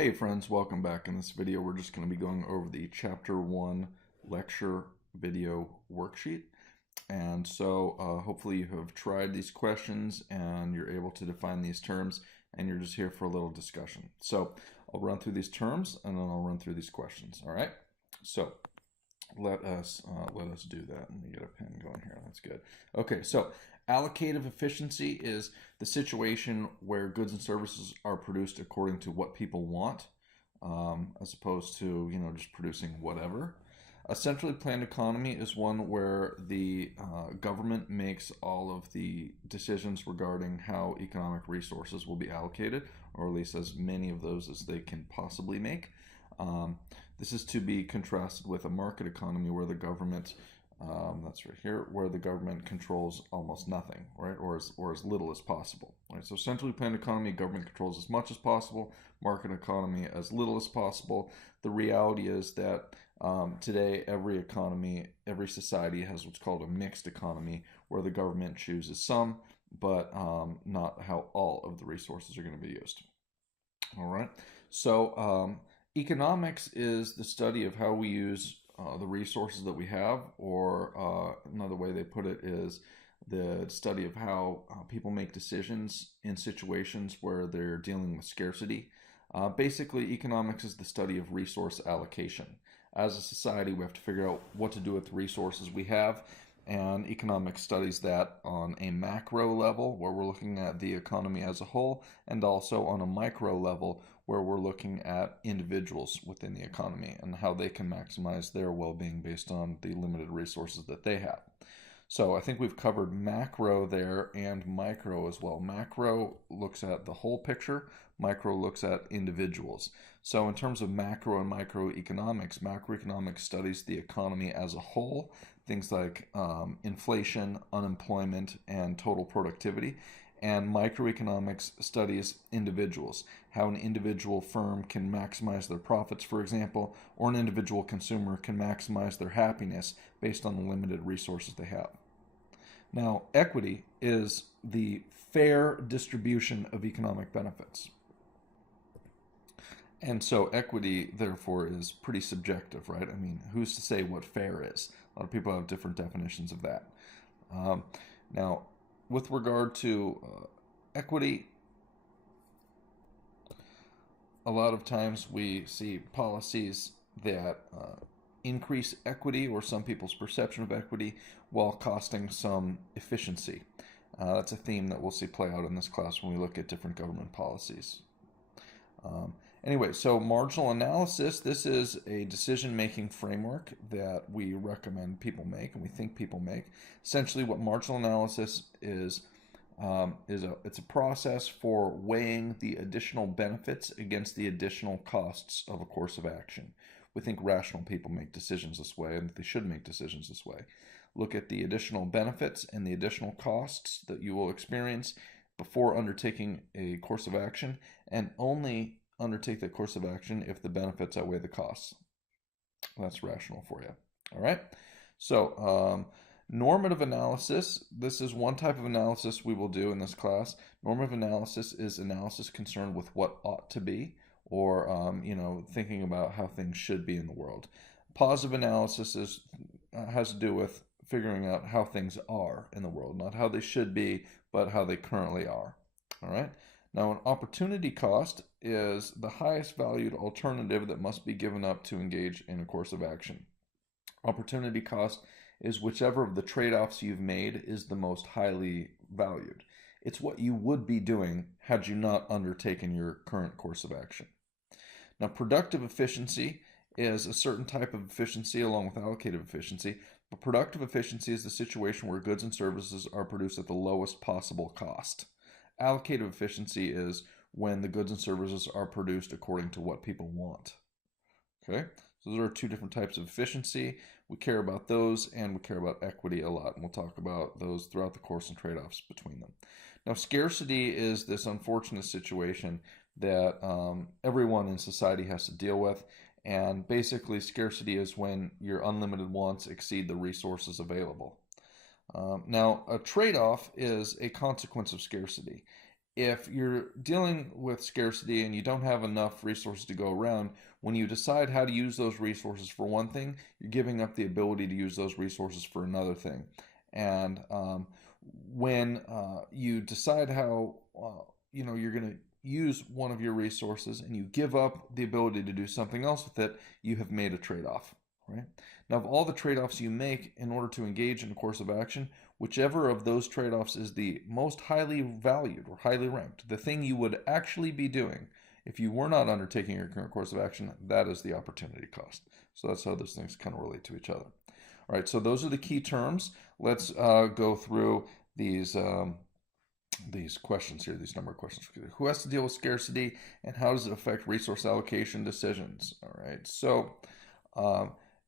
Hey friends, welcome back. In this video, we're just going to be going over the Chapter 1 lecture video worksheet. And so hopefully you have tried these questions and you're able to define these terms, and you're just here for a little discussion. So I'll run through these terms and then I'll run through these questions. All right. So let us do that. Let me get a pen going here. That's good. Okay, so allocative efficiency is the situation where goods and services are produced according to what people want, as opposed to just producing whatever. A centrally planned economy is one where the government makes all of the decisions regarding how economic resources will be allocated, or at least as many of those as they can possibly make. This is to be contrasted with a market economy where the government, that's right here, where the government controls almost nothing, right, or as little as possible. Right? So centrally planned economy, government controls as much as possible. Market economy, as little as possible. The reality is that today every economy, every society has what's called a mixed economy, where the government chooses some, but not how all of the resources are going to be used. All right. So economics is the study of how we use the resources that we have, or another way they put it is the study of how people make decisions in situations where they're dealing with scarcity. Basically, economics is the study of resource allocation. As a society, we have to figure out what to do with the resources we have, and economics studies that on a macro level, where we're looking at the economy as a whole, and also on a micro level, where we're looking at individuals within the economy and how they can maximize their well-being based on the limited resources that they have. So I think we've covered macro there and micro as well. Macro looks at the whole picture, micro looks at individuals. So in terms of macro and microeconomics, macroeconomics studies the economy as a whole, things like inflation, unemployment, and total productivity. And microeconomics studies individuals, how an individual firm can maximize their profits, for example, or an individual consumer can maximize their happiness based on the limited resources they have. Now, equity is the fair distribution of economic benefits. And so equity, therefore, is pretty subjective, right? I mean, who's to say what fair is? A lot of people have different definitions of that. Now, with regard to equity, a lot of times we see policies that increase equity, or some people's perception of equity, while costing some efficiency. That's a theme that we'll see play out in this class when we look at different government policies. Anyway, so marginal analysis, this is a decision-making framework that we recommend people make and we think people make. Essentially what marginal analysis is it's a process for weighing the additional benefits against the additional costs of a course of action. We think rational people make decisions this way, and they should make decisions this way. Look at the additional benefits and the additional costs that you will experience before undertaking a course of action, and only undertake that course of action if the benefits outweigh the costs. That's rational for you. All right. So normative analysis, this is one type of analysis we will do in this class. Normative analysis is analysis concerned with what ought to be, or thinking about how things should be in the world. Positive analysis has to do with figuring out how things are in the world, not how they should be, but how they currently are. All right. Now, an opportunity cost is the highest valued alternative that must be given up to engage in a course of action. Opportunity cost is whichever of the trade-offs you've made is the most highly valued. It's what you would be doing had you not undertaken your current course of action. Now, productive efficiency is a certain type of efficiency along with allocative efficiency, but productive efficiency is the situation where goods and services are produced at the lowest possible cost. Allocative efficiency is when the goods and services are produced according to what people want. Okay, so those are two different types of efficiency. We care about those, and we care about equity a lot, and we'll talk about those throughout the course and trade-offs between them. Now, scarcity is this unfortunate situation that everyone in society has to deal with, and basically scarcity is when your unlimited wants exceed the resources available. Now, a trade-off is a consequence of scarcity. if you're dealing with scarcity and you don't have enough resources to go around, when you decide how to use those resources for one thing, you're giving up the ability to use those resources for another thing. And when you decide how you're going to use one of your resources and you give up the ability to do something else with it, you have made a trade-off, right? Now, of all the trade-offs you make in order to engage in a course of action, whichever of those trade-offs is the most highly valued or highly ranked, the thing you would actually be doing if you were not undertaking your current course of action, that is the opportunity cost. So that's how those things kind of relate to each other. All right, so those are the key terms. Let's go through these questions here, these number of questions. Who has to deal with scarcity, and how does it affect resource allocation decisions? All right, so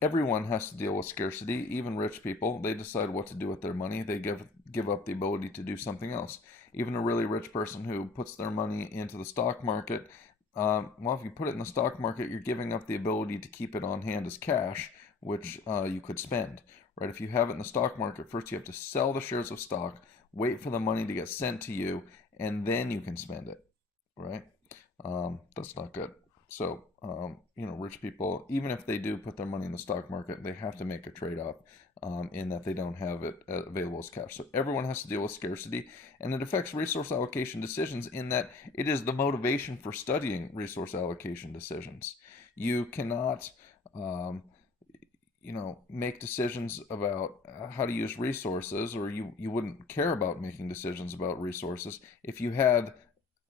everyone has to deal with scarcity, even rich people. They decide what to do with their money. They give up the ability to do something else. Even a really rich person who puts their money into the stock market, well, if you put it in the stock market, you're giving up the ability to keep it on hand as cash, which you could spend, right? If you have it in the stock market, first you have to sell the shares of stock, wait for the money to get sent to you, and then you can spend it, right? That's not good. So, rich people, even if they do put their money in the stock market, they have to make a trade-off in that they don't have it available as cash. So everyone has to deal with scarcity, and it affects resource allocation decisions in that it is the motivation for studying resource allocation decisions. You cannot, make decisions about how to use resources, or you wouldn't care about making decisions about resources if you had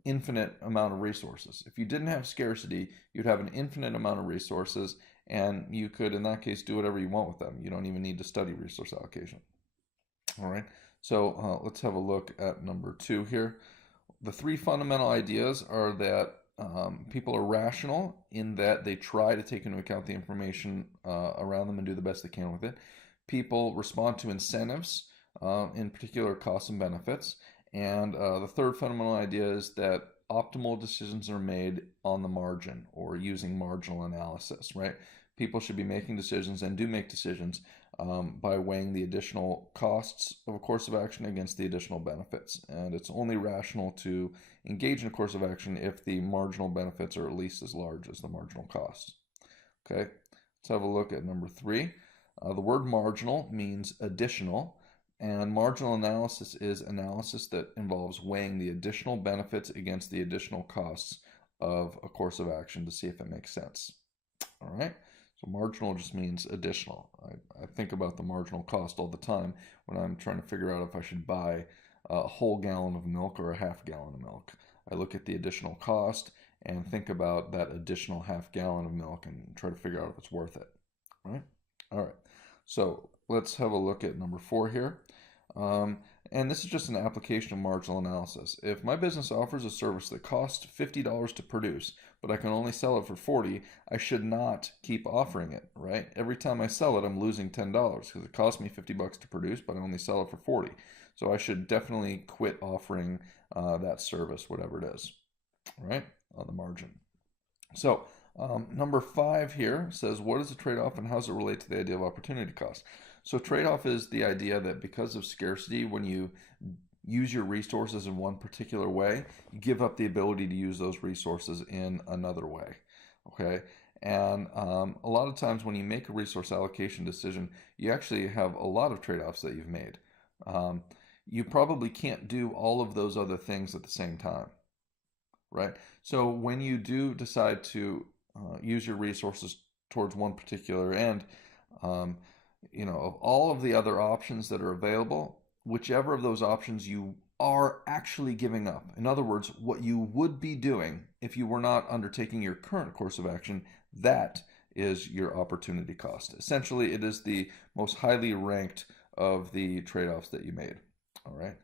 infinite amount of resources. If you didn't have scarcity, you'd have an infinite amount of resources, and you could, in that case, do whatever you want with them. You don't even need to study resource allocation. All right, so let's have a look at number 2 here. The 3 fundamental ideas are that people are rational in that they try to take into account the information around them and do the best they can with it. People respond to incentives, in particular costs and benefits. And the third fundamental idea is that optimal decisions are made on the margin or using marginal analysis, right? People should be making decisions and do make decisions by weighing the additional costs of a course of action against the additional benefits. And it's only rational to engage in a course of action if the marginal benefits are at least as large as the marginal costs. Okay, let's have a look at number 3. The word marginal means additional. And marginal analysis is analysis that involves weighing the additional benefits against the additional costs of a course of action to see if it makes sense. All right, so marginal just means additional. I think about the marginal cost all the time when I'm trying to figure out if I should buy a whole gallon of milk or a half gallon of milk. I look at the additional cost and think about that additional half gallon of milk and try to figure out if it's worth it. All right, so let's have a look at number 4 here. And this is just an application of marginal analysis. If my business offers a service that costs $50 to produce, but I can only sell it for $40, I should not keep offering it, right? Every time I sell it, I'm losing $10 because it cost me $50 to produce, but I only sell it for $40. So I should definitely quit offering that service, whatever it is, right? On the margin. So number 5 here says, what is the trade-off and how does it relate to the idea of opportunity cost? So trade-off is the idea that because of scarcity, when you use your resources in one particular way, you give up the ability to use those resources in another way, okay? And a lot of times when you make a resource allocation decision, you actually have a lot of trade-offs that you've made. You probably can't do all of those other things at the same time, right? So when you do decide to use your resources towards one particular end, of all of the other options that are available, whichever of those options you are actually giving up. In other words, what you would be doing if you were not undertaking your current course of action, that is your opportunity cost. Essentially, it is the most highly ranked of the trade-offs that you made. All right.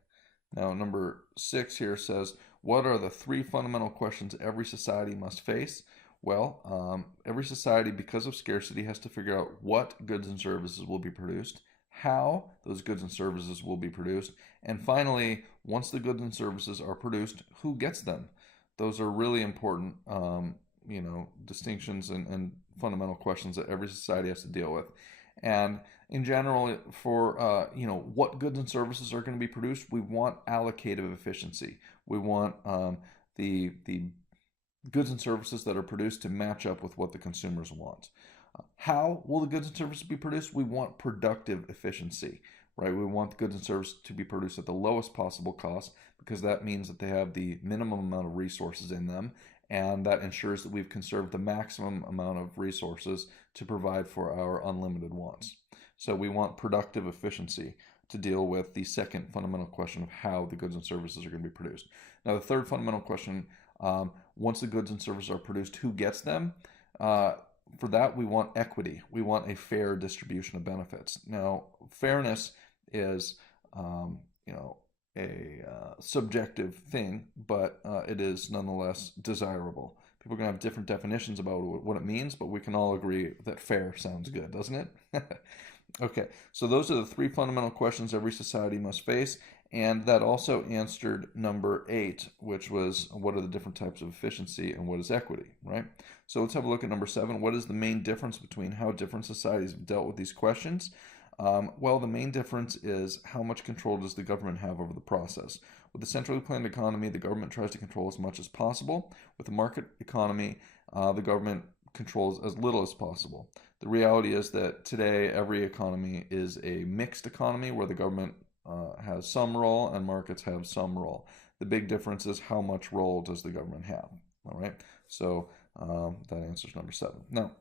Now, number 6 here says, what are the 3 fundamental questions every society must face? Well, every society, because of scarcity, has to figure out what goods and services will be produced, how those goods and services will be produced, and finally, once the goods and services are produced, who gets them? Those are really important, distinctions and fundamental questions that every society has to deal with. And in general, for what goods and services are going to be produced, we want allocative efficiency. We want the goods and services that are produced to match up with what the consumers want. How will the goods and services be produced? We want productive efficiency, right? We want the goods and services to be produced at the lowest possible cost because that means that they have the minimum amount of resources in them, and that ensures that we've conserved the maximum amount of resources to provide for our unlimited wants. So we want productive efficiency to deal with the second fundamental question of how the goods and services are going to be produced. Now, the third fundamental question, once the goods and services are produced, who gets them? For that, we want equity. We want a fair distribution of benefits. Now, fairness is, a subjective thing, but it is nonetheless desirable. People are going to have different definitions about what it means, but we can all agree that fair sounds good, doesn't it? Okay, so those are the three fundamental questions every society must face, and that also answered number 8, which was what are the different types of efficiency and what is equity, right? So let's have a look at number 7. What is the main difference between how different societies have dealt with these questions? Well, the main difference is how much control does the government have over the process. With a centrally planned economy, the government tries to control as much as possible. With a market economy, the government controls as little as possible. The reality is that today every economy is a mixed economy where the government has some role and markets have some role. The big difference is how much role does the government have. All right, so that answers number 7. Now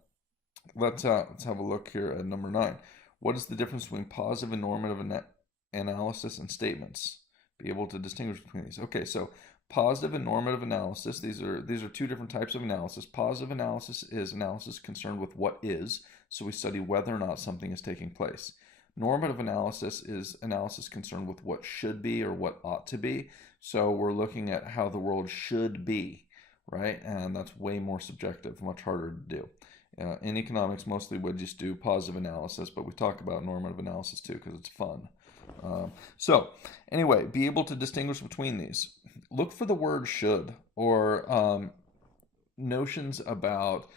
let's have a look here at number 9. What is the difference between positive and normative analysis and statements? Be able to distinguish between these. Okay, so positive and normative analysis, these are two different types of analysis. Positive analysis is analysis concerned with what is, so we study whether or not something is taking place. Normative analysis is analysis concerned with what should be or what ought to be, so we're looking at how the world should be, right? And that's way more subjective, much harder to do. In economics, mostly we just do positive analysis, but we talk about normative analysis too because it's fun. So anyway, be able to distinguish between these. Look for the word should or notions about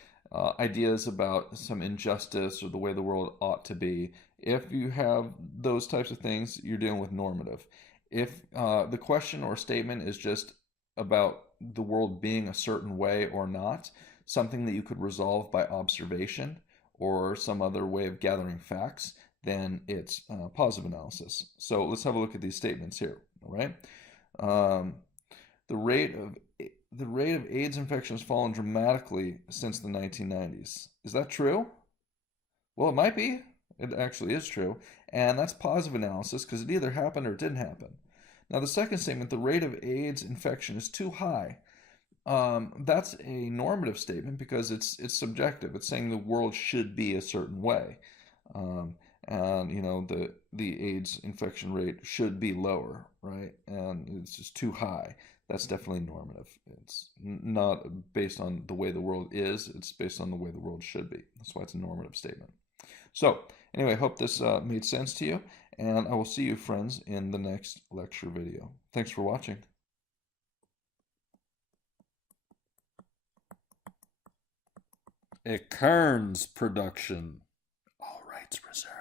ideas about some injustice or the way the world ought to be. If you have those types of things, you're dealing with normative. If the question or statement is just about the world being a certain way or not, something that you could resolve by observation or some other way of gathering facts, then it's positive analysis. So let's have a look at these statements here. All right, the rate of AIDS infection has fallen dramatically since the 1990s. Is that true? Well, it might be. It actually is true, and that's positive analysis because it either happened or it didn't happen. Now, the second statement, the rate of AIDS infection is too high. That's a normative statement because it's subjective. It's saying the world should be a certain way, and the AIDS infection rate should be lower, right? And it's just too high. That's definitely normative. It's not based on the way the world is. It's based on the way the world should be. That's why it's a normative statement. So anyway, I hope this made sense to you, and I will see you, friends, in the next lecture video. Thanks for watching. A Kearns production. All rights reserved.